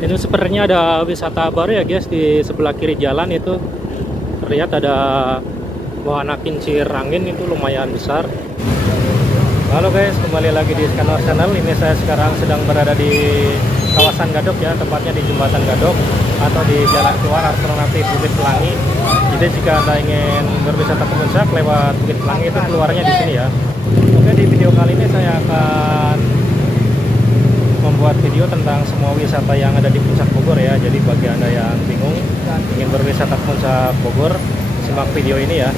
Ini sebenarnya ada wisata baru ya guys, di sebelah kiri jalan itu terlihat ada wahana kincir angin, itu lumayan besar. Halo guys, kembali lagi di Scanner Channel. Ini saya sekarang sedang berada di kawasan Gadok ya, tepatnya di Jembatan Gadok atau di jalan keluar alternatif Bukit Pelangi. Jadi jika Anda ingin berwisata ke puncak lewat Bukit Pelangi itu keluarnya di sini ya. Oke, di video kali ini saya akan membuat video tentang semua wisata yang ada di puncak Bogor ya. Jadi bagi Anda yang bingung ingin berwisata ke puncak Bogor, simak video ini ya.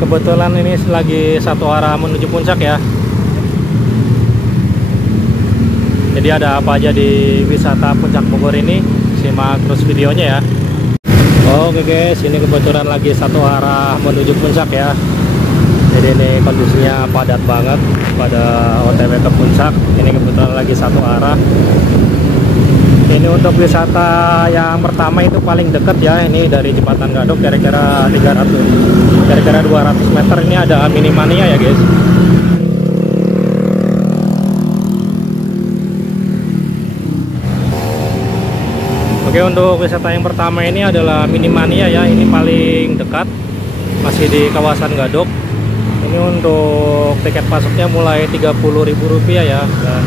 Kebetulan ini lagi satu arah menuju puncak ya. Jadi ada apa aja di wisata puncak Bogor ini, simak terus videonya ya. Oke guys, ini kebetulan lagi satu arah menuju puncak ya. Jadi ini kondisinya padat banget pada OTW ke puncak. Ini kebetulan lagi satu arah. Ini untuk wisata yang pertama itu paling dekat ya. Ini dari Jembatan Gadok kira-kira 200 meter. Ini ada Minimania ya guys. Oke, untuk wisata yang pertama ini adalah Minimania ya. Ini paling dekat, masih di kawasan Gadok. Ini untuk tiket masuknya mulai Rp30.000 ya. Dan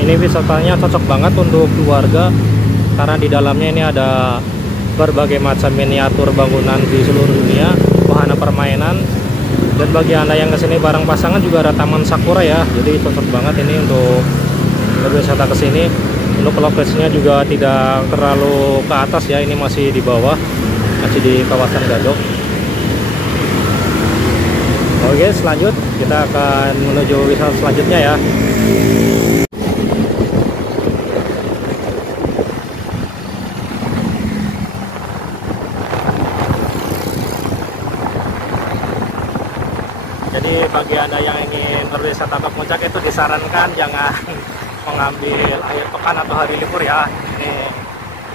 ini wisatanya cocok banget untuk keluarga karena di dalamnya ini ada berbagai macam miniatur bangunan di seluruh dunia, wahana permainan. Dan bagi Anda yang kesini bareng pasangan juga ada taman sakura ya. Jadi cocok banget ini untuk berwisata ke sini. Untuk lokasinya juga tidak terlalu ke atas ya, ini masih di bawah, masih di kawasan Gadok. Oke, selanjut kita akan menuju wisata selanjutnya ya. Jadi bagi Anda yang ingin berwisata ke puncak itu disarankan jangan mengambil akhir pekan atau hari libur ya. Ini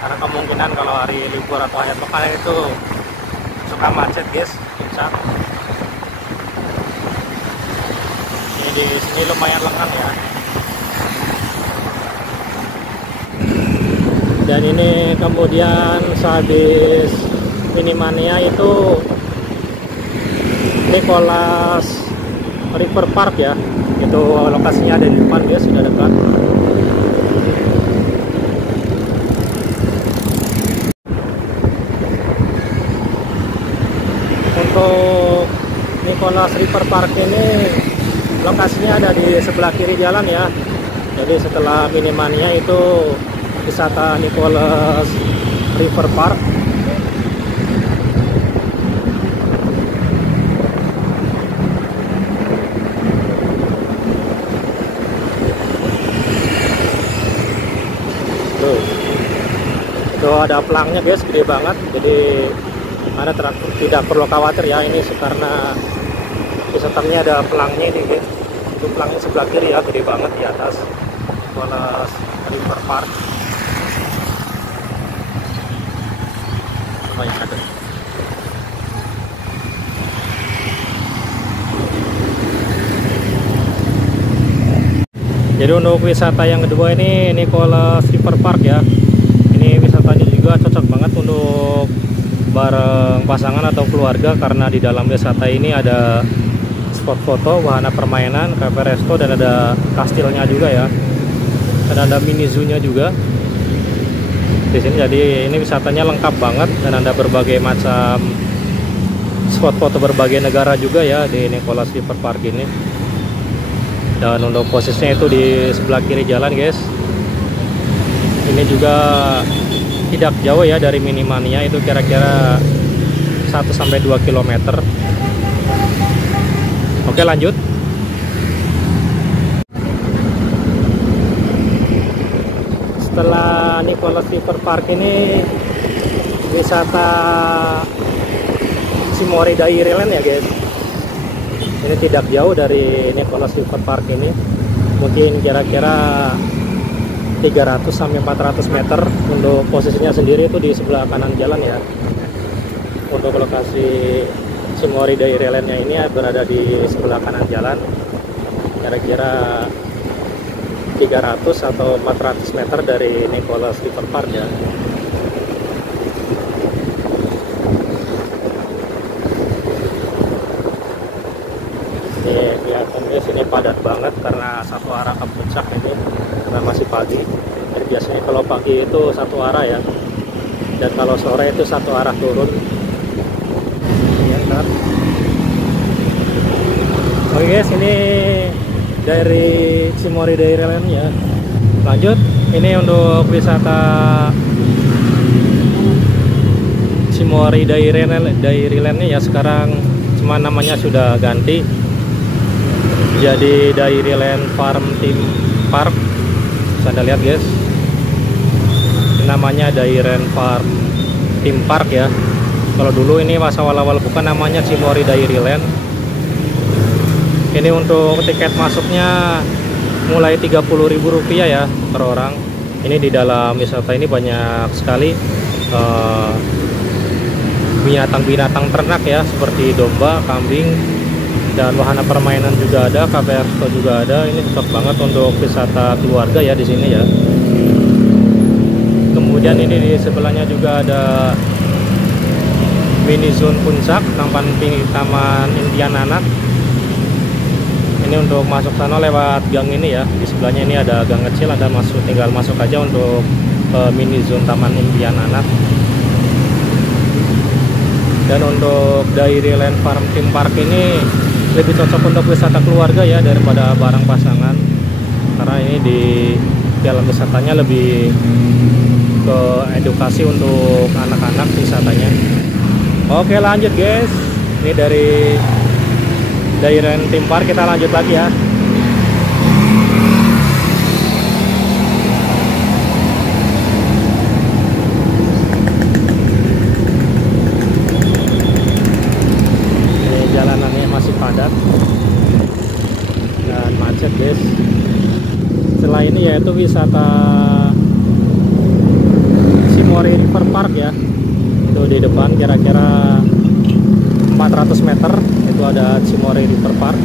karena kemungkinan kalau hari libur atau akhir pekan itu suka macet guys puncak. Di sini lumayan lengang ya. Dan ini kemudian sehabis Minimania itu Nicholas River Park ya. Itu lokasinya ada di depan guys, sudah dekat. Untuk Nicholas River Park ini lokasinya ada di sebelah kiri jalan ya. Jadi setelah Minimania itu wisata Nicholas River Park. Tuh. Itu ada pelangnya guys, gede banget. Jadi Anda tidak perlu khawatir ya, ini karena wisatanya ada pelangnya ini guys. Itu pelangnya sebelah kiri ya, gede banget di atas. Nicholas River Park. Banyak ada. Jadi untuk wisata yang kedua ini Nicholas River Park ya. Ini wisatanya juga cocok banget untuk bareng pasangan atau keluarga karena di dalam wisata ini ada spot foto, wahana permainan, cafe resto, dan ada kastilnya juga ya. Dan ada mini zoo-nya juga di sini. Jadi ini wisatanya lengkap banget dan ada berbagai macam spot foto berbagai negara juga ya di Nicholas River Park ini. Dan untuk posisinya itu di sebelah kiri jalan guys. Ini juga tidak jauh ya dari Minimania, itu kira-kira 1-2 km. Oke, lanjut. Setelah Nicholas River Park ini wisata Shimori Dairyland ya guys. Ini tidak jauh dari Nicholas River Park ini, mungkin kira-kira 300-400 meter. Untuk posisinya sendiri itu di sebelah kanan jalan ya. Untuk lokasi Shimori Dairyland-nya ini berada di sebelah kanan jalan, kira-kira 300 atau 400 meter dari Nicholas River Park ya. Ini kelihatan guys, ini padat banget karena satu arah ke puncak ini karena masih pagi. Jadi biasanya kalau pagi itu satu arah ya, dan kalau sore itu satu arah turun ya kan. Oke guys, ini dari Cimory Dairyland ya. Lanjut, ini untuk wisata Cimory Dairyland ya, sekarang cuma namanya sudah ganti jadi Dairyland Farm Theme Park. Bisa Anda lihat guys, namanya Dairyland Farm Theme Park ya. Kalau dulu ini pas awal-awal bukan namanya Cimory Dairyland. Ini untuk tiket masuknya mulai Rp30.000 ya per orang. Ini di dalam wisata ini banyak sekali binatang-binatang ternak ya, seperti domba, kambing, dan wahana permainan juga ada, KPR juga ada. Ini cocok banget untuk wisata keluarga ya di sini ya. Kemudian ini di sebelahnya juga ada mini zone puncak, taman impian anak. Ini untuk masuk sana lewat gang ini ya. Di sebelahnya ini ada gang kecil, Anda tinggal masuk aja untuk mini zone taman impian anak. Dan untuk Dairyland Farm Theme Park ini lebih cocok untuk wisata keluarga ya daripada bareng pasangan, karena ini di dalam wisatanya lebih ke edukasi untuk anak-anak wisatanya. Oke lanjut guys, ini dari Dairyland Theme Park kita lanjut lagi ya. Ini jalanannya masih padat dan macet guys. Setelah ini yaitu wisata Cimory River Park ya. Itu di depan kira-kira 400 meter itu ada Cimory River Park.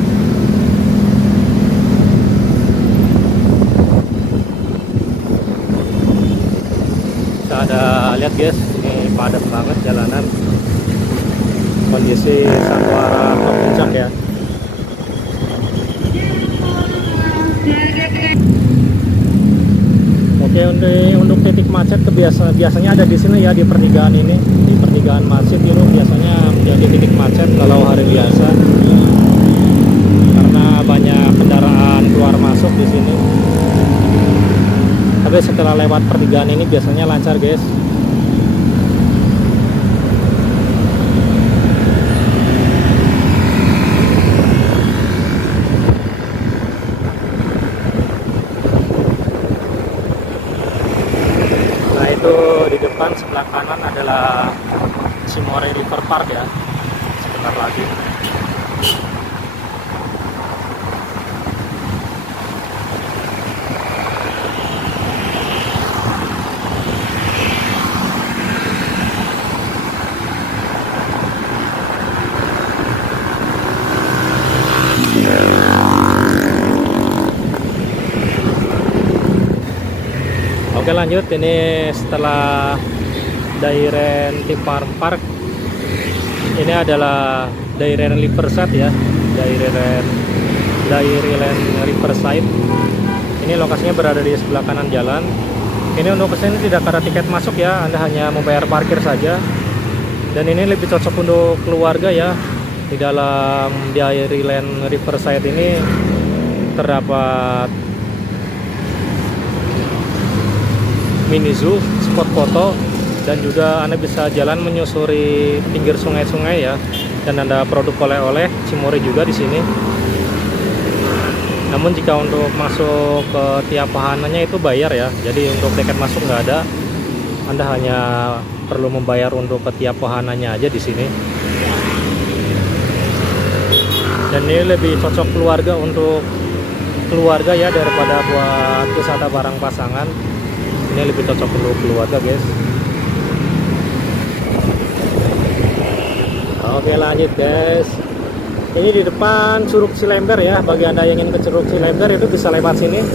Kita ada lihat guys, ini padat banget jalanan, kondisi satu arah ke puncak ya. Oke, untuk titik macet biasanya ada di sini ya, di pertigaan ini, di pertigaan masjid itu biasanya menjadi titik macet kalau hari biasa karena banyak kendaraan keluar masuk di sini. Tapi setelah lewat pertigaan ini biasanya lancar guys. Di depan sebelah kanan adalah Cimory River Park ya, sebentar lagi. Oke lanjut, ini setelah Dairyland Theme Park, ini adalah Dairyland Riverside ya, Dairyland Riverside. Ini lokasinya berada di sebelah kanan jalan. Ini untuk kesini tidak ada tiket masuk ya, Anda hanya membayar parkir saja. Dan ini lebih cocok untuk keluarga ya. Di dalam Dairyland Riverside ini terdapat mini zoo, spot foto, dan juga Anda bisa jalan menyusuri pinggir sungai-sungai ya. Dan ada produk oleh-oleh Cimory juga di sini. Namun jika untuk masuk ke tiap wahananya itu bayar ya. Jadi untuk tiket masuk nggak ada. Anda hanya perlu membayar untuk ke tiap wahananya aja di sini. Dan ini lebih cocok keluarga, untuk keluarga ya daripada buat wisata bareng pasangan. Ini lebih cocok untuk keluarga guys. Oke lanjut guys, ini di depan Curug Cilember ya. Bagi Anda yang ingin ke Curug Cilember itu bisa lewat sini.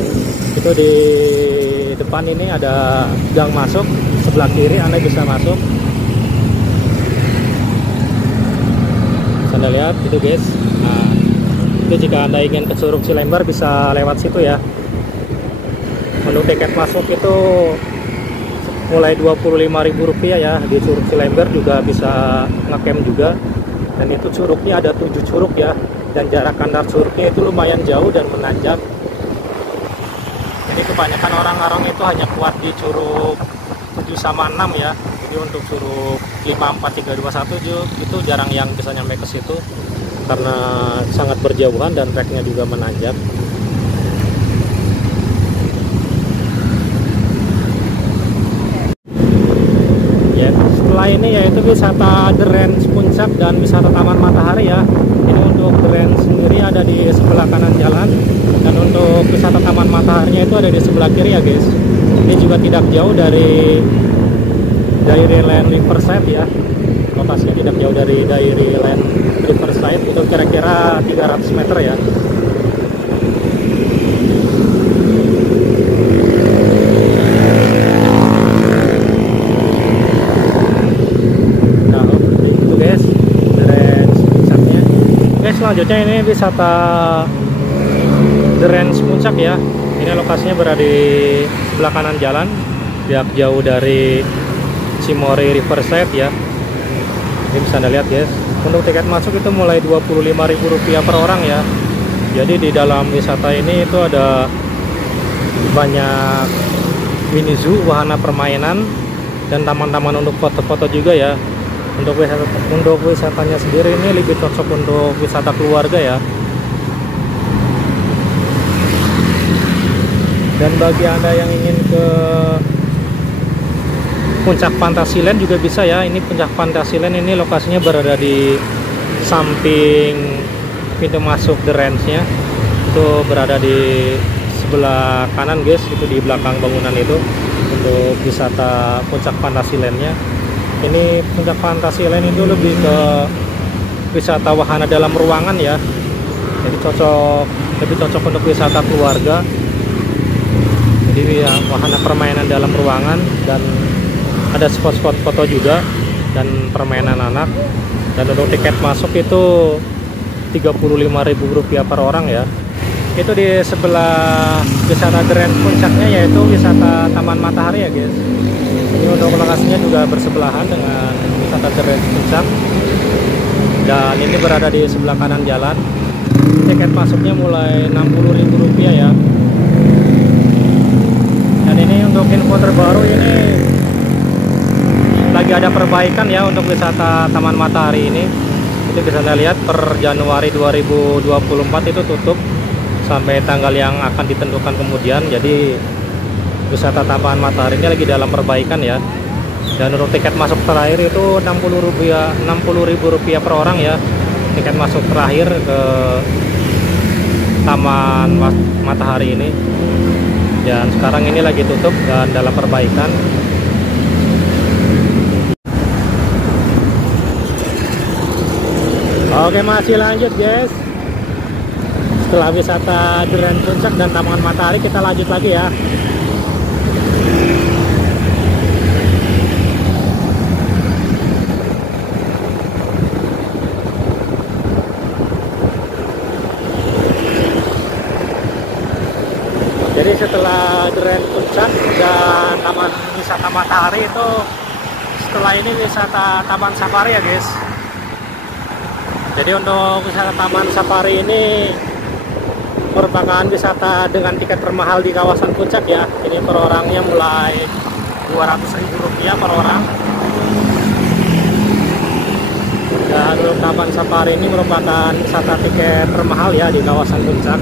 Itu di depan ini ada gang masuk, sebelah kiri Anda bisa masuk. Anda lihat itu guys. Nah, itu jika Anda ingin ke Curug Cilember bisa lewat situ ya. Untuk tiket masuk itu mulai Rp25.000 ya. Di Curug Cilember juga bisa ngecamp juga. Dan itu curugnya ada 7 curug ya. Dan jarak antar curugnya itu lumayan jauh dan menanjak. Jadi kebanyakan orang-orang itu hanya kuat di curug 7 sama 6 ya. Jadi untuk curug 5, 4, 3, 2, 1 itu jarang yang bisa nyampe ke situ karena sangat berjauhan dan treknya juga menanjak. Ya, setelah ini yaitu wisata The Range Puncak dan wisata Taman Matahari ya. Ini untuk The Range sendiri ada di sebelah kanan jalan, dan untuk wisata Taman Mataharinya itu ada di sebelah kiri ya guys. Ini juga tidak jauh dari Dairyland Riverside ya. Lokasinya tidak jauh dari Dairyland Riverside, itu kira-kira 300 meter ya. Nah, seperti itu guys, The Range Puncaknya. Oke, selanjutnya ini wisata The Range Puncak ya. Ini lokasinya berada di sebelah kanan jalan, tidak jauh dari Cimory Riverside ya. Ini bisa Anda lihat guys. Untuk tiket masuk itu mulai Rp25.000 per orang ya. Jadi di dalam wisata ini itu ada banyak mini zoo, wahana permainan, dan taman-taman untuk foto-foto juga ya. Untuk wisatanya sendiri ini lebih cocok untuk wisata keluarga ya. Dan bagi Anda yang ingin ke Puncak Fantasyland juga bisa ya. Ini Puncak Fantasyland ini lokasinya berada di samping pintu masuk The Range-nya. Itu berada di sebelah kanan guys, itu di belakang bangunan itu untuk wisata Puncak Fantasyland-nya. Ini Puncak Fantasyland itu lebih ke wisata wahana dalam ruangan ya. Jadi lebih cocok untuk wisata keluarga. Jadi ya, wahana permainan dalam ruangan, dan ada spot-spot foto juga dan permainan anak. Dan untuk tiket masuk itu Rp35.000 per orang ya. Itu di sebelah wisata The Range Puncaknya, yaitu wisata Taman Matahari ya guys. Ini untuk lokasinya juga bersebelahan dengan wisata The Range Puncak, dan ini berada di sebelah kanan jalan. Tiket masuknya mulai Rp60.000 ya. Dan ini untuk info terbaru, ini lagi ada perbaikan ya untuk wisata Taman Matahari ini. Itu bisa Anda lihat per Januari 2024 itu tutup sampai tanggal yang akan ditentukan kemudian. Jadi wisata Taman Matahari ini lagi dalam perbaikan ya. Dan untuk tiket masuk terakhir itu Rp60.000 per orang ya. Tiket masuk terakhir ke Taman Matahari ini. Dan sekarang ini lagi tutup dan dalam perbaikan. Oke, masih lanjut guys. Setelah wisata The Range Puncak dan Taman Matahari, kita lanjut lagi ya. Jadi setelah The Range Puncak dan Taman Wisata Matahari, itu setelah ini wisata Taman Safari ya guys. Jadi untuk wisata Taman Safari ini merupakan wisata dengan tiket termahal di kawasan Puncak ya. Ini per orangnya mulai Rp200.000 per orang. Dan untuk Taman Safari ini merupakan wisata tiket termahal ya di kawasan Puncak.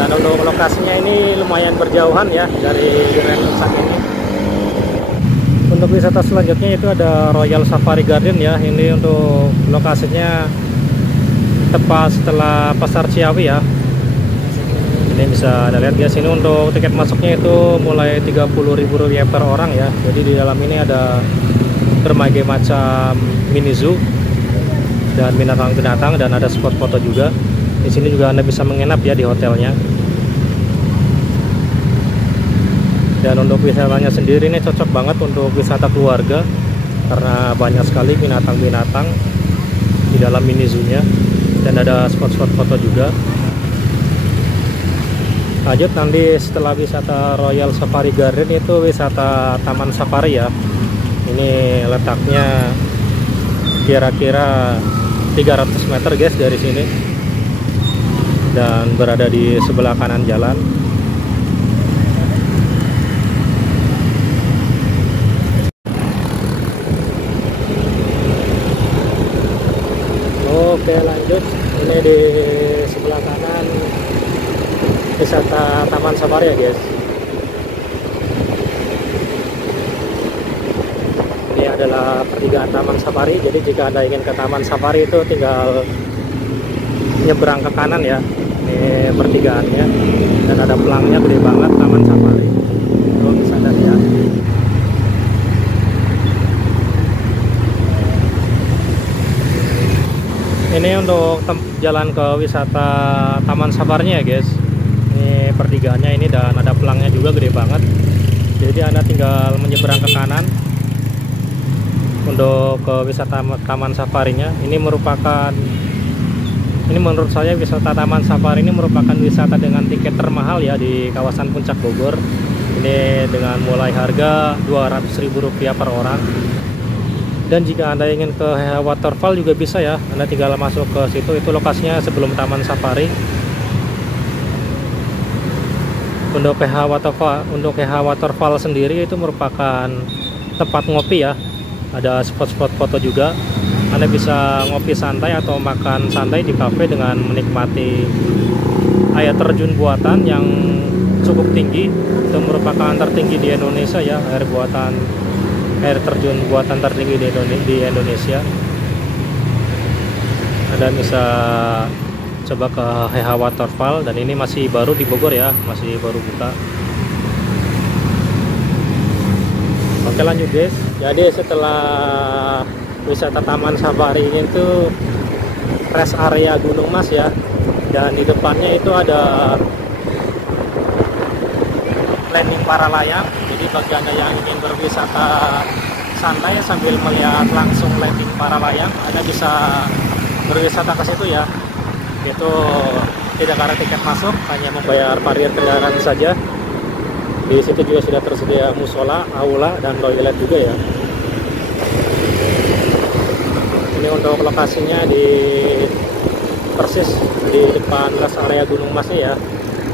Dan untuk lokasinya ini lumayan berjauhan ya dari Range Puncak ini. Untuk wisata selanjutnya itu ada Royal Safari Garden ya. Ini untuk lokasinya tepat setelah Pasar Ciawi ya. Ini bisa Anda lihat guys, ini untuk tiket masuknya itu mulai Rp30.000 per orang ya. Jadi di dalam ini ada berbagai macam mini zoo dan binatang-binatang, dan ada spot foto juga. Di sini juga Anda bisa menginap ya di hotelnya. Dan untuk wisatanya sendiri ini cocok banget untuk wisata keluarga karena banyak sekali binatang-binatang di dalam mini zoo-nya, dan ada spot-spot foto juga. Lanjut nanti setelah wisata Royal Safari Garden itu wisata Taman Safari ya. Ini letaknya kira-kira 300 meter guys dari sini, dan berada di sebelah kanan jalan. Oke lanjut, ini di sebelah kanan wisata Taman Safari ya guys. Ini adalah pertigaan Taman Safari, jadi jika Anda ingin ke Taman Safari itu tinggal nyebrang ke kanan ya. Ini pertigaannya, dan ada pelangnya gede banget Taman Safari. Itu bisa Anda lihat. Ini untuk jalan ke wisata Taman Safarinya ya guys. Ini pertigaannya ini, dan ada pelangnya juga gede banget. Jadi Anda tinggal menyeberang ke kanan untuk ke wisata Taman Safarinya. Ini menurut saya wisata Taman Safari ini merupakan wisata dengan tiket termahal ya di kawasan Puncak Bogor. Ini dengan mulai harga Rp200.000 per orang. Dan jika Anda ingin ke Heha Waterfall juga bisa ya. Anda tinggal masuk ke situ, itu lokasinya sebelum Taman Safari. Untuk Heha Waterfall sendiri itu merupakan tempat ngopi ya. Ada spot-spot foto juga. Anda bisa ngopi santai atau makan santai di kafe dengan menikmati air terjun buatan yang cukup tinggi. Itu merupakan tertinggi di Indonesia ya, air terjun buatan tertinggi di Indonesia. Anda bisa coba ke Heha Waterfall, dan ini masih baru di Bogor ya, masih baru buka. Oke lanjut guys, jadi setelah wisata Taman Safari itu rest area Gunung Mas ya, dan di depannya itu ada landing para layang. Jadi bagi Anda yang ingin berwisata santai sambil melihat langsung landing para layang, Anda bisa berwisata ke situ ya. Itu tidak ada tiket masuk, hanya membayar parkir kendaraan saja. Di situ juga sudah tersedia musola, aula, dan toilet juga ya. Ini untuk lokasinya di persis di depan rest area Gunung Masnya ya.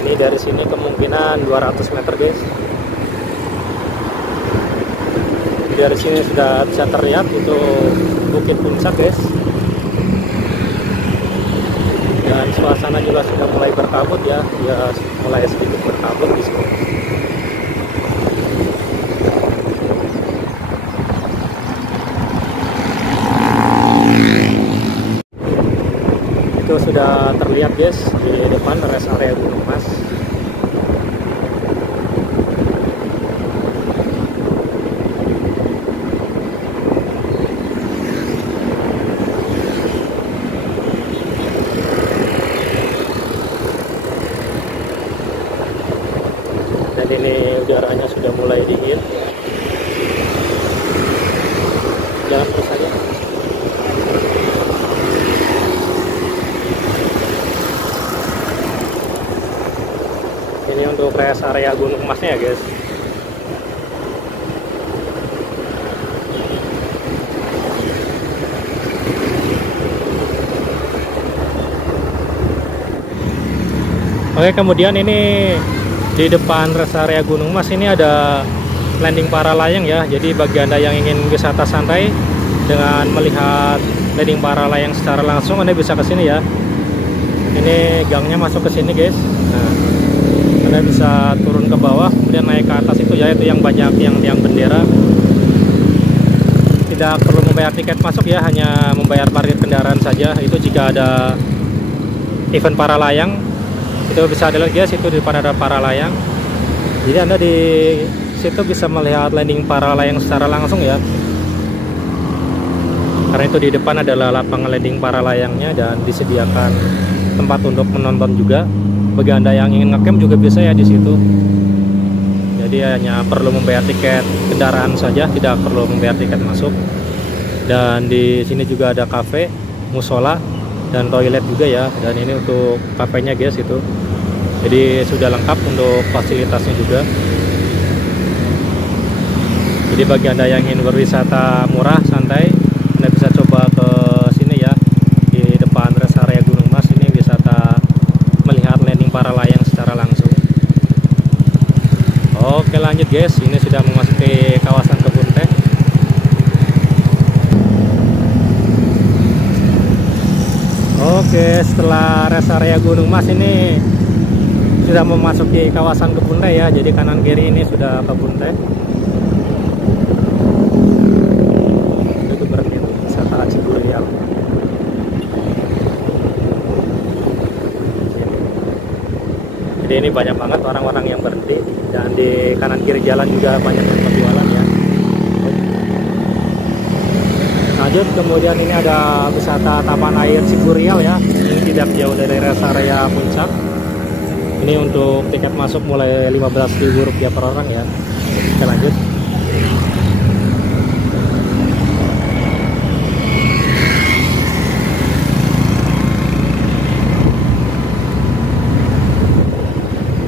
Ini dari sini kemungkinan 200 meter guys. Dari sini sudah bisa terlihat itu Bukit Puncak guys. Dan suasana juga sudah mulai berkabut ya, mulai sedikit berkabut di sini. Itu sudah terlihat guys di depan rest area Gunung Mas. Dan ini udaranya sudah mulai dingin. Jalan terus saja. Ini untuk rest area Gunung Masnya ya guys. Oke, kemudian ini di depan rest area Gunung Mas ini ada landing para layang ya. Jadi bagi Anda yang ingin wisata santai dengan melihat landing para layang secara langsung, Anda bisa ke sini ya. Ini gangnya masuk ke sini guys. Nah, Anda bisa turun ke bawah kemudian naik ke atas itu ya, itu yang banyak yang bendera. Tidak perlu membayar tiket masuk ya, hanya membayar parkir kendaraan saja. Itu jika ada event para layang Itu bisa dilihat guys, itu di depan ada para layang. Jadi Anda di situ bisa melihat landing para layang secara langsung ya. Karena itu di depan adalah lapangan landing para layangnya dan disediakan tempat untuk menonton juga. Bagi Anda yang ingin ngecamp juga bisa ya di situ. Jadi hanya perlu membayar tiket kendaraan saja, tidak perlu membayar tiket masuk. Dan di sini juga ada kafe, musola, dan toilet juga ya. Dan ini untuk kafenya guys itu. Jadi sudah lengkap untuk fasilitasnya juga. Jadi bagi Anda yang ingin berwisata murah, santai, Anda bisa coba ke sini ya. Di depan rest area Gunung Mas ini wisata melihat landing para layang secara langsung. Oke lanjut guys, ini sudah memasuki kawasan kebun teh. Oke, setelah rest area Gunung Mas ini sudah memasuki kawasan kebun teh ya. Jadi kanan kiri ini sudah kebun teh. Itu berarti wisata Ciburial. Jadi ini banyak banget orang-orang yang berhenti, dan di kanan kiri jalan juga banyak yang berjualan ya. Lanjut, kemudian ini ada wisata Taman Air Ciburial ya. Ini tidak jauh dari rest area puncak. Ini untuk tiket masuk mulai Rp15.000 per orang ya. Kita lanjut.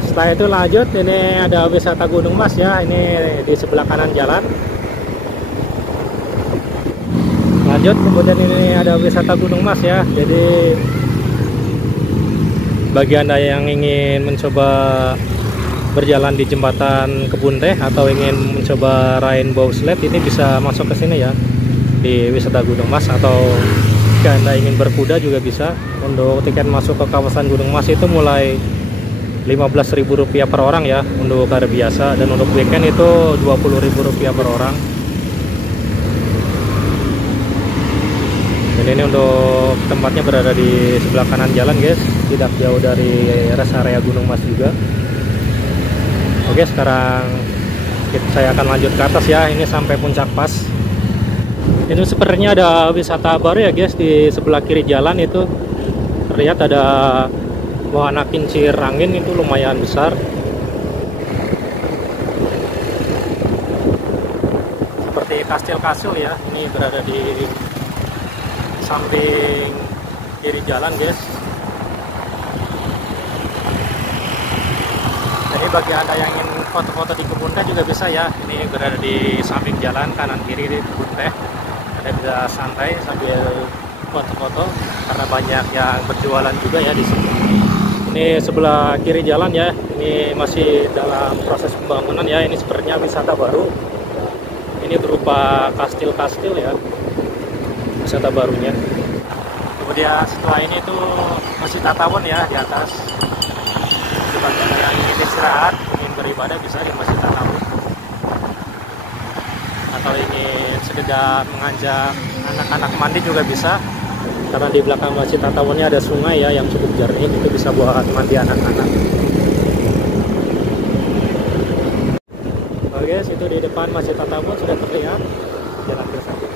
Setelah itu lanjut, ini ada wisata Gunung Mas ya. Ini di sebelah kanan jalan. Lanjut, kemudian ini ada wisata Gunung Mas ya. Jadi bagi Anda yang ingin mencoba berjalan di jembatan kebun teh atau ingin mencoba rainbow sled, ini bisa masuk ke sini ya, di wisata Gunung Mas. Atau jika Anda ingin berkuda juga bisa. Untuk tiket masuk ke kawasan Gunung Mas itu mulai Rp15.000 per orang ya untuk hari biasa, dan untuk weekend itu Rp20.000 per orang. Dan ini untuk tempatnya berada di sebelah kanan jalan guys, tidak jauh dari rest area Gunung Mas juga. Oke, sekarang saya akan lanjut ke atas ya. Ini sampai puncak pas. Ini sebenarnya ada wisata baru ya guys, di sebelah kiri jalan itu terlihat ada wahana kincir angin, itu lumayan besar. Seperti kastil-kastil ya. Ini berada di samping kiri jalan guys. Jadi bagi Anda yang ingin foto-foto di kebun teh juga bisa ya. Ini berada di samping jalan, kanan kiri di kebun teh. Anda bisa santai sambil foto-foto karena banyak yang berjualan juga ya di sini. Ini sebelah kiri jalan ya. Ini masih dalam proses pembangunan ya. Ini sebenarnya wisata baru. Ini berupa kastil-kastil ya, wisata barunya. Kemudian setelah ini tuh Masjid Tatawun ya di atas. Bagi Anda yang ingin istirahat, ingin beribadah bisa di Masjid Tatawun. Atau ingin sekedar mengajak anak-anak mandi juga bisa. Karena di belakang Masjid Tatawunnya ada sungai ya yang cukup jernih, itu bisa buat mandi anak-anak. Oke guys, itu di depan Masjid Tatawun sudah terlihat jalan bersama.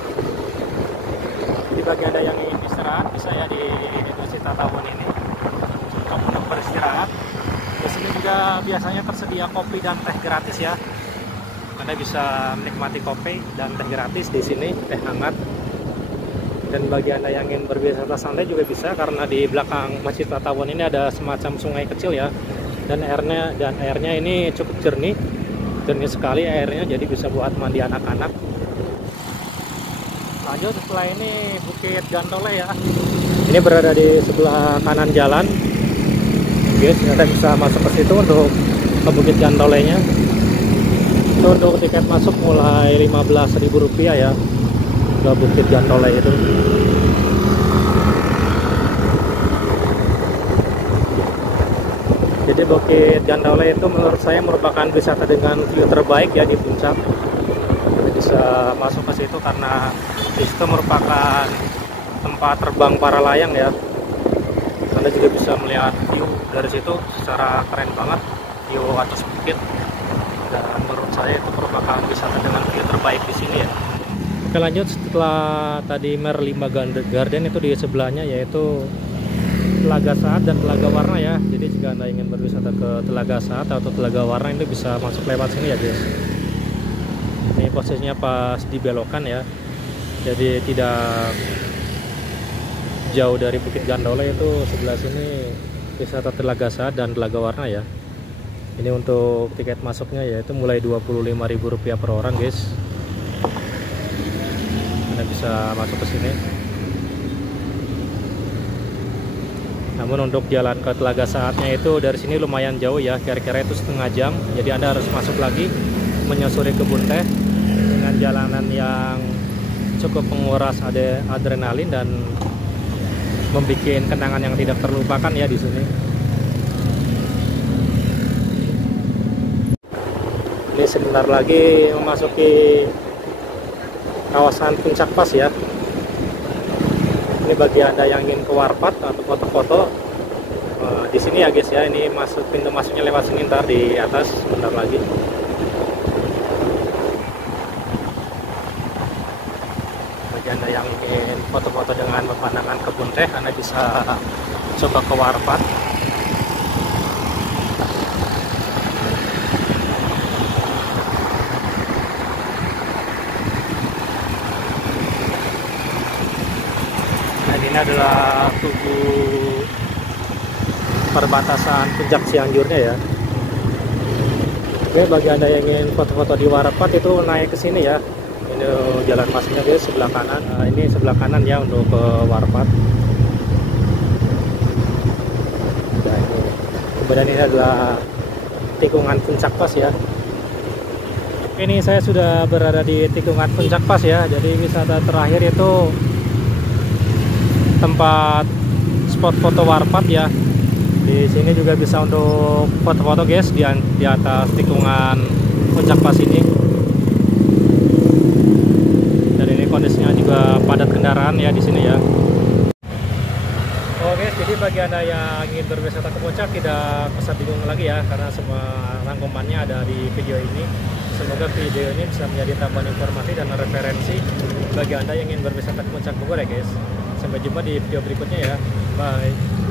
Jadi bagi Anda yang ingin istirahat bisa ya di Masjid Tatawun ini. Cukup untuk beristirahat. Di sini juga biasanya tersedia kopi dan teh gratis ya. Anda bisa menikmati kopi dan teh gratis di sini, teh hangat. Dan bagi Anda yang ingin berwisata santai juga bisa, karena di belakang Masjid Tatawun ini ada semacam sungai kecil ya, dan airnya ini cukup jernih sekali airnya, jadi bisa buat mandi anak-anak. Lanjut, setelah ini Bukit Gantole ya. Ini berada di sebelah kanan jalan. Guys, Anda bisa masuk ke situ untuk ke Bukit Gantolenya. Itu untuk tiket masuk mulai Rp15.000 ya. Ke Bukit Gantole itu. Jadi Bukit Gantole itu menurut saya merupakan wisata dengan view terbaik ya di puncak. Bisa masuk ke situ karena di situ merupakan tempat terbang para layang ya. Anda juga bisa melihat view dari situ secara keren banget, view atas bukit. Dan menurut saya itu merupakan wisata dengan view terbaik di sini ya. Oke, lanjut. Setelah tadi Merlimba Garden itu di sebelahnya yaitu Telaga Saat dan Telaga Warna ya. Jadi jika Anda ingin berwisata ke Telaga Saat atau Telaga Warna itu bisa masuk lewat sini ya guys. Ini posisinya pas di belokan ya. Jadi tidak jauh dari Bukit Gandola, itu sebelah sini wisata Telaga Saat dan Telaga Warna ya. Ini untuk tiket masuknya yaitu mulai Rp25.000 per orang guys. Anda bisa masuk ke sini. Namun untuk jalan ke Telaga Saatnya itu dari sini lumayan jauh ya, kira-kira itu setengah jam. Jadi Anda harus masuk lagi menyusuri kebun teh dengan jalanan yang cukup menguras adrenalin dan membuat kenangan yang tidak terlupakan ya di sini. Ini sebentar lagi memasuki kawasan Puncak Pas ya. Ini bagi Anda yang ingin ke Warpat atau foto-foto di sini ya guys ya. Ini pintu masuknya lewat sini, ntar di atas sebentar lagi. Bagi Anda yang ingin foto-foto dengan pemandangan kebun teh, Anda bisa coba ke Warpat. Ini adalah tugu perbatasan Puncak Cianjurnya ya. Oke, bagi Anda yang ingin foto-foto di Warpat itu naik ke sini ya. Ini jalan masuknya guys, sebelah kanan. Ini sebelah kanan ya untuk ke Warpat. Nah, ini. Kemudian ini adalah tikungan Puncak Pas ya. Ini saya sudah berada di tikungan Puncak Pas ya. Jadi wisata terakhir itu tempat spot foto Warpat ya. Di sini juga bisa untuk foto-foto guys di atas tikungan Puncak Pas ini. Dan ini kondisinya juga padat kendaraan ya di sini ya. Oke, jadi bagi Anda yang ingin berwisata ke Puncak tidak usah bingung lagi ya, karena semua rangkumannya ada di video ini. Semoga video ini bisa menjadi tambahan informasi dan referensi bagi Anda yang ingin berwisata ke Puncak Bogor ya guys. Sampai jumpa di video berikutnya ya. Bye.